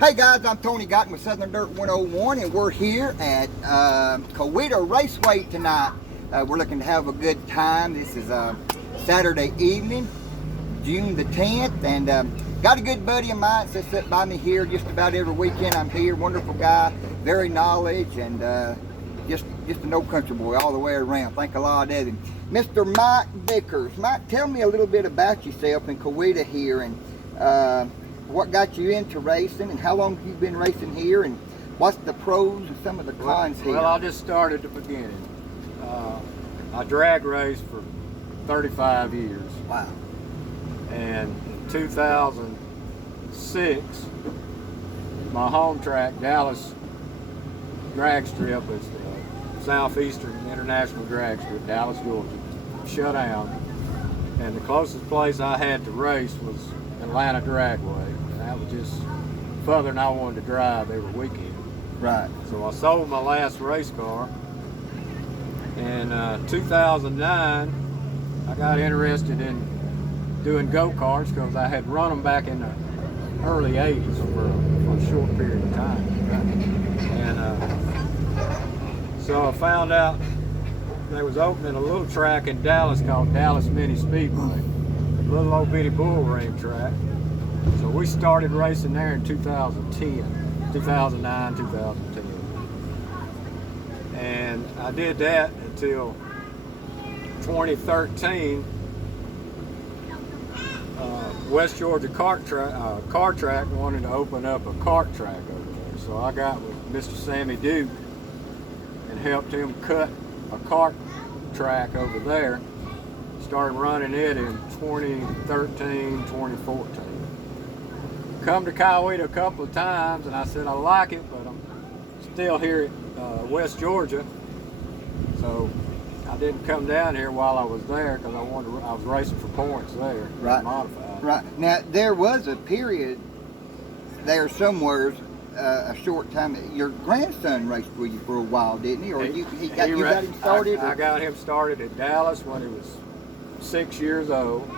Hey guys, I'm Tony Gotton with Southern Dirt 101, and we're here at Coweta Raceway tonight. We're looking to have a good time. This is Saturday evening, June the 10th, and got a good buddy of mine that sits by me here just about every weekend. I'm here. Wonderful guy, very knowledge, and just a no country boy all the way around. Think a lot of him. Mr. Mike Vickers. Mike, tell me a little bit about yourself and Coweta here, and what got you into racing, and how long have you been racing here, and what's the pros and some of the cons here? Well, I just started at the beginning. I drag raced for 35 years. Wow. And in 2006, my home track, Dallas Drag Strip, is the Southeastern International Drag Strip, Dallas, Georgia, shut down. And the closest place I had to race was Atlanta Dragway. And that was just further than I wanted to drive every weekend. Right. So I sold my last race car. In 2009, I got interested in doing go-karts because I had run them back in the early 80s for a short period of time. And so I found out they was opening a little track in Dallas called Dallas Mini Speedway, a little old bitty bull ring track. So we started racing there in 2009, 2010. And I did that until 2013. West Georgia car track wanted to open up a kart track over there. So I got with Mr. Sammy Duke and helped him cut a kart track over there. Started running it in 2013, 2014. Come to Coweta a couple of times, and I said I like it, but I'm still here at West Georgia. So I didn't come down here while I was there because I was racing for points there. Right. Modified. Right. Now there was a period there somewhere, a short time. Your grandson raced with you for a while, didn't he? Or you got him started? I got him started at Dallas when he was 6 years old,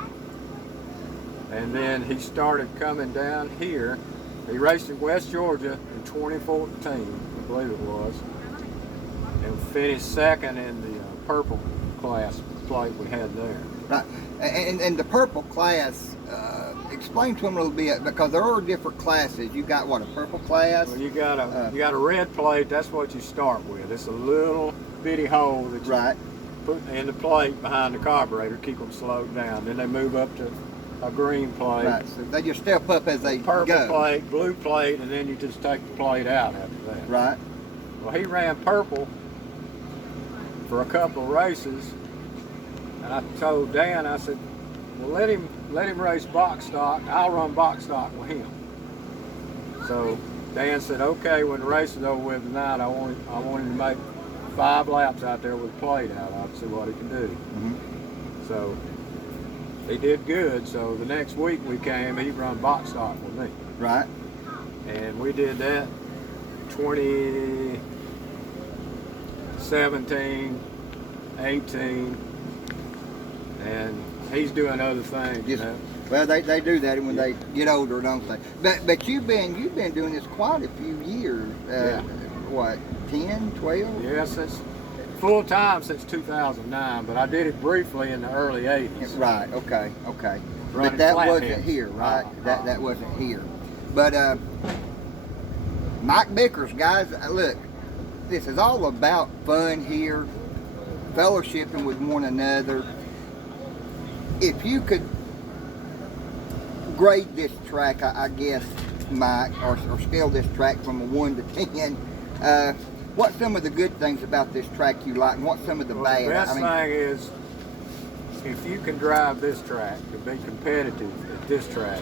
and then he started coming down here. He raced in West Georgia in 2014, I believe it was, and finished second in the purple class plate we had there. Right. And the purple class, explain to them a little bit, because there are different classes. You got what, a purple class? Well, you got a red plate. That's what you start with. It's a little bitty hole that you put in the plate behind the carburetor, keep them slowed down. Then they move up to a green plate. Right. So they just step up as they purple go. Plate, blue plate, and then you just take the plate out after that. Right. Well, he ran purple for a couple of races, and I told Dan, I said, well, let him race box stock. I'll run box stock with him. So Dan said, okay, when the race is over with tonight, I want him to make 5 laps out there with a plate out. I'll see what he can do. Mm-hmm. So he did good. So the next week we came, he run box stock with me. Right. And we did that 2017, 18, and he's doing other things. Yes. You know? Well, they do that when they get older, don't they? But you've been doing this quite a few years. Yeah. What, 10, 12? Yeah, since full time since 2009, but I did it briefly in the early 80s. Right. Okay. Okay. Running But that wasn't flatheads. here, right? That wasn't here. But Mike Vickers, guys, look, this is all about fun here, fellowshipping with one another. If you could grade this track, I guess, Mike, or scale this track from a 1 to 10, what's some of the good things about this track you like, and what's some of the bad? The best thing is, if you can drive this track to be competitive at this track,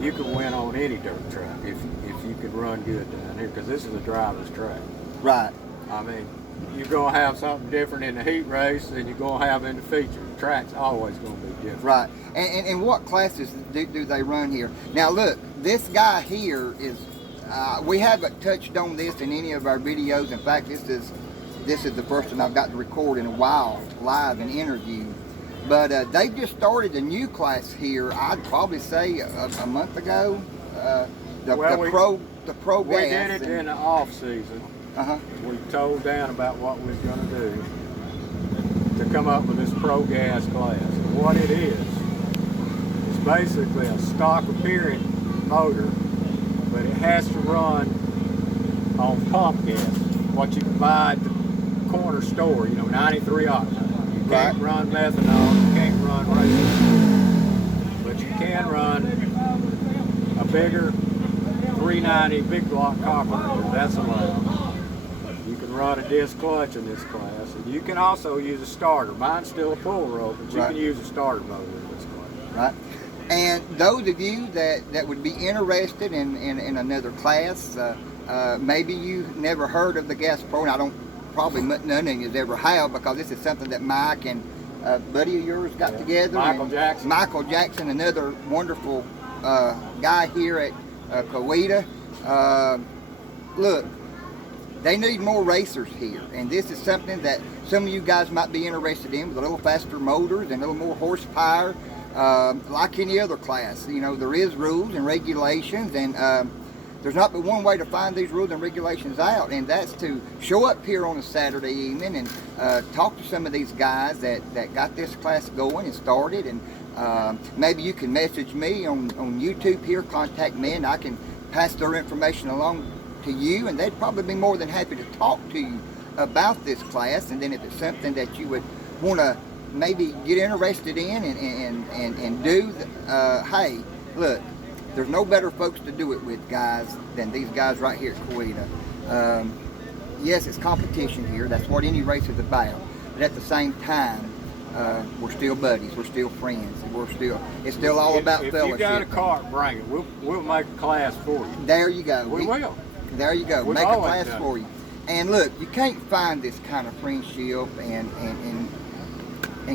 you can win on any dirt track if you can run good down here, because this is a driver's track. Right. I mean, you're going to have something different in the heat race than you're going to have in the feature. The track's always going to be different. Right. And what classes do they run here? Now look, this guy here is, we haven't touched on this in any of our videos. In fact, this is the first one I've got to record in a while, live and interview. But they just started a new class here, I'd probably say a month ago. the pro We gas. did it in the off season. We told Dan about what we was going to do to come up with this pro gas class. And what it is, it's basically a stock appearing motor, but it has to run on pump gas, what you can buy at the corner store, 93 octane. You can't run methanol, you can't run racing, but you can run a bigger 390 big block carburetor. That's allowed. You can run a disc clutch in this class, and you can also use a starter. Mine's still a pull rope, but you can use a starter motor in this class. Right. And those of you that would be interested in another class, maybe you never heard of the Gas Pro, and I don't, probably none of you ever have, because this is something that Mike and a buddy of yours got together. Michael Jackson. Michael Jackson, another wonderful guy here at Coweta. Look, they need more racers here, and this is something that some of you guys might be interested in, with a little faster motors and a little more horsepower. Like any other class, there is rules and regulations, and there's not but one way to find these rules and regulations out, and that's to show up here on a Saturday evening and talk to some of these guys that got this class going and started. And maybe you can message me on YouTube here, contact me, and I can pass their information along to you, and they'd probably be more than happy to talk to you about this class. And then if it's something that you would want to maybe get interested in and do, hey, look, there's no better folks to do it with, guys, than these guys right here at Coweta. Yes, it's competition here. That's what any race is about. But at the same time, we're still buddies. We're still friends. It's still all about fellowship. If you got a cart, bring it. We'll make a class for you. There you go. We will. There you go. We've Make a always class done. for you. And look, you can't find this kind of friendship and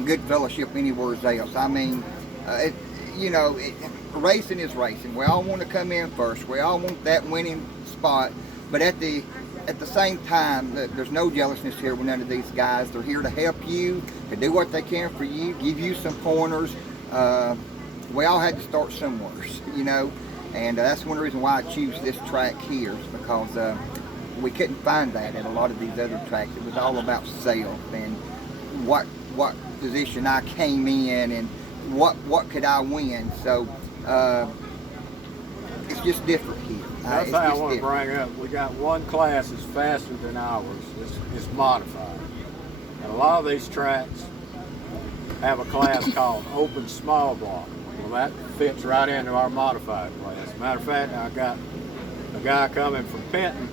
good fellowship anywhere else. I mean, racing is racing. We all want to come in first. We all want that winning spot. But at the same time, there's no jealousness here with none of these guys. They're here to help you, to do what they can for you, give you some pointers. We all had to start somewhere, and that's one reason why I choose this track here, is because we couldn't find that at a lot of these other tracks. It was all about self and what position I came in and what could I win. So it's just different here. That's how I want to bring up. We got one class that's faster than ours. It's modified. And a lot of these tracks have a class called open small block. Well, that fits right into our modified class. Matter of fact, I got a guy coming from Penton,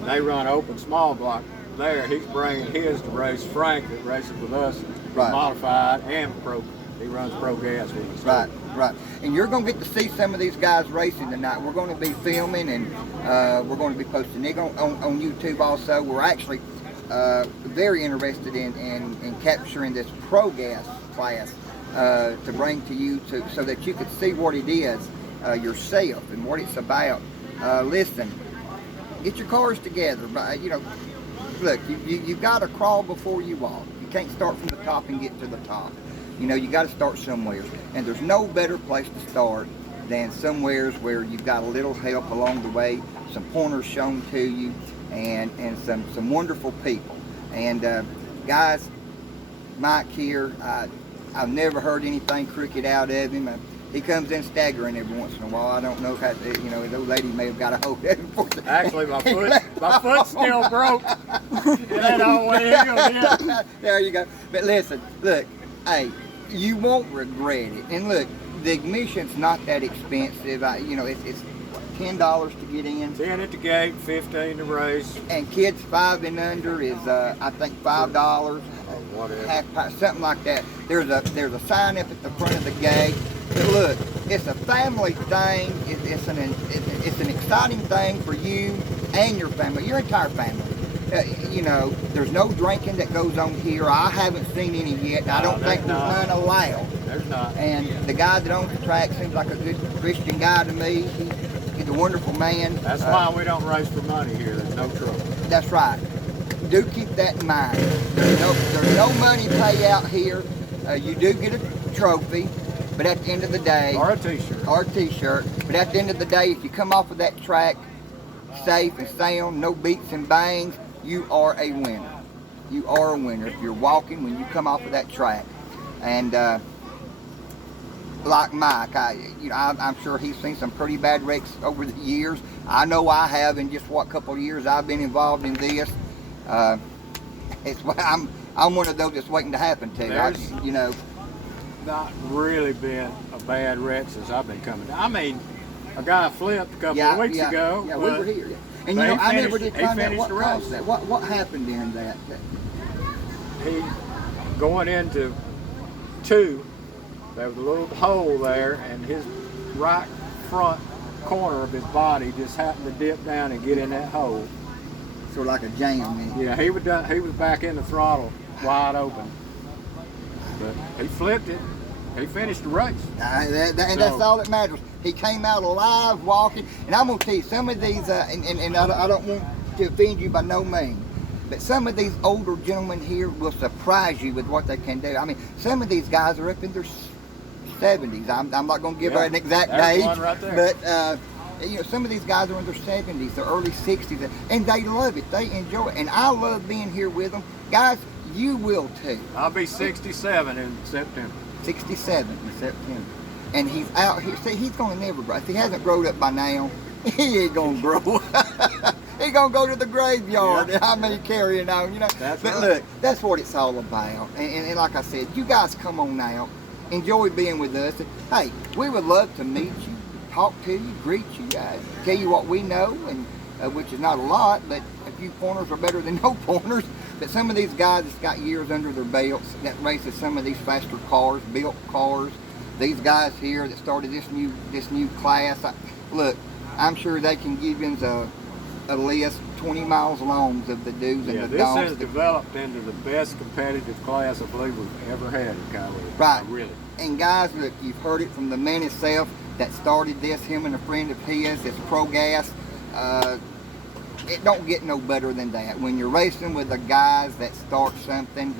and they run open small block there. He's bringing his to race Frank, that races with us, modified and pro. He runs pro gas with us. Right. And you're going to get to see some of these guys racing tonight. We're going to be filming, and we're going to be posting it on YouTube also. We're actually very interested in capturing this pro gas class to bring to you so that you could see what it is yourself and what it's about. Listen, get your cars together. Look, you've got to crawl before you walk. You can't start from the top and get to the top. You got to start somewhere, and there's no better place to start than somewhere where you've got a little help along the way, some pointers shown to you, and some wonderful people. And guys, Mike here, I've never heard anything crooked out of him. He comes in staggering every once in a while. I don't know how, the old lady may have got a hold of him for the... Actually, my foot's still broke. There you go. But listen, look, hey, you won't regret it. And look, the admission's not that expensive. It's $10 to get in. 10 at the gate, 15 to race. And kids 5 and under is I think $5. Whatever. Half price, something like that. There's a sign up at the front of the gate. But look, it's a family thing. It's an exciting thing for you and your family, your entire family. There's no drinking that goes on here. I haven't seen any yet. I don't think there's none allowed. There's not. And the guy that owns the track seems like a good Christian guy to me. He's a wonderful man. That's why we don't race for money here. There's no trouble. That's right. Do keep that in mind. There's no money payout here. You do get a trophy, but at the end of the day, Or a t-shirt. But But at the end of the day, if you come off of that track safe and sound, no beats and bangs, you are a winner. You are a winner if you're walking when you come off of that track. And like Mike, I'm sure he's seen some pretty bad wrecks over the years. I know I have in just what couple of years I've been involved in this. I'm one of those that's waiting to happen to. There's not really been a bad wreck since I've been coming. I mean, a guy flipped a couple of weeks ago. Yeah, we were here. Yeah. And I never did find out what caused that. What happened during that? He going into 2. There was a little hole there, and his right front corner of his body just happened to dip down and get in that hole. Sort of like a jam, man. Yeah, he was back in the throttle wide open, but he flipped it. He finished the race. That's all that matters. He came out alive, walking. And I'm gonna tell you, some of these, and I don't want to offend you by no means, but some of these older gentlemen here will surprise you with what they can do. I mean, some of these guys are up in their 70s. I'm not going to give her an exact age, one right there. But some of these guys are in their 70s, their early 60s, and they love it. They enjoy it, and I love being here with them. Guys, you will too. I'll be 67 in September. 67 in September, and he's out here. See, he's going to never grow. If he hasn't grown up by now, he ain't going to grow. He's going to go to the graveyard. Yeah. I mean, carrying on, That's but right. Look, that's what it's all about. And like I said, you guys come on out. Enjoy being with us. And, hey, we would love to meet you, talk to you, greet you, tell you what we know, and which is not a lot, but a few pointers are better than no pointers. But some of these guys that's got years under their belts that races some of these faster cars, built cars, these guys here that started this new class. Look, I'm sure they can give you a list 20 miles long of the do's and the don'ts. This has developed into the best competitive class I believe we've ever had in Coweta. Right. Really. And guys, look, you've heard it from the man himself that started this, him and a friend of his, it's Pro Gas. It don't get no better than that. When you're racing with the guys that start something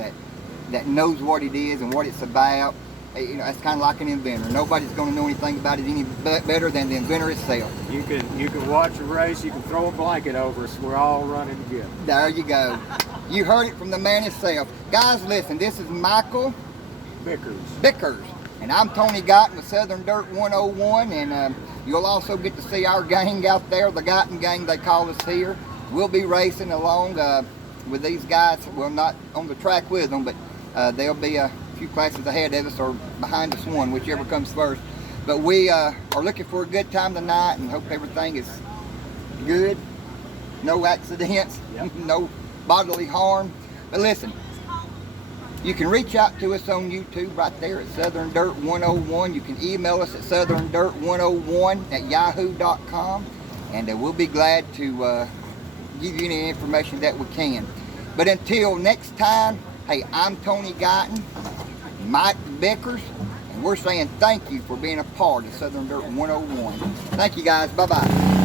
that knows what it is and what it's about, it's kind of like an inventor. Nobody's going to know anything about it any better than the inventor itself. You can watch a race. You can throw a blanket over us. We're all running together. There you go. You heard it from the man himself. Guys, listen. This is Michael Bickers, and I'm Tony Guyton with Southern Dirt 101, and you'll also get to see our gang out there, the Guyton gang they call us here. We'll be racing along with these guys. Well, not on the track with them, but they'll be a few classes ahead of us or behind us one, whichever comes first. But we are looking for a good time tonight and hope everything is good. No accidents, no bodily harm. But listen, you can reach out to us on YouTube right there at Southern Dirt 101. You can email us at southerndirt101@yahoo.com, and we'll be glad to give you any information that we can. But until next time, hey, I'm Tony Guyton, Mike Bickers, and we're saying thank you for being a part of Southern Dirt 101. Thank you guys. Bye-bye.